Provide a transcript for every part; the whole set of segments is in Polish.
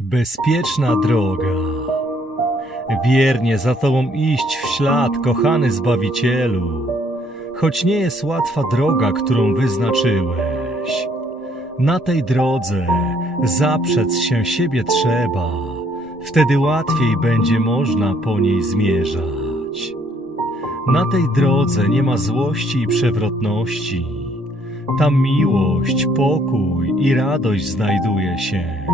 Bezpieczna droga. Wiernie za Tobą iść w ślad, kochany Zbawicielu, choć nie jest łatwa droga, którą wyznaczyłeś. Na tej drodze zaprzec się siebie trzeba, wtedy łatwiej będzie można po niej zmierzać. Na tej drodze nie ma złości i przewrotności. Tam miłość, pokój i radość znajduje się.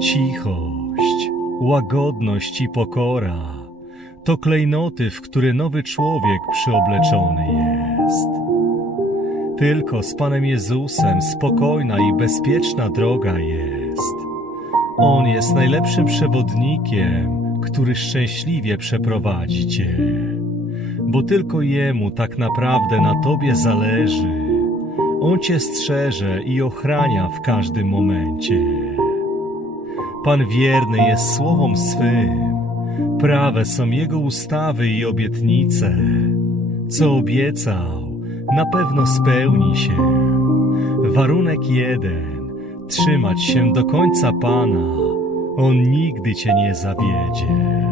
Cichość, łagodność i pokora to klejnoty, w które nowy człowiek przyobleczony jest. Tylko z Panem Jezusem spokojna i bezpieczna droga jest. On jest najlepszym przewodnikiem, który szczęśliwie przeprowadzi Cię, bo tylko Jemu tak naprawdę na Tobie zależy. On Cię strzeże i ochrania w każdym momencie. Pan wierny jest słowom swym, prawe są Jego ustawy i obietnice. Co obiecał, na pewno spełni się. Warunek jeden, trzymać się do końca Pana, On nigdy Cię nie zawiedzie.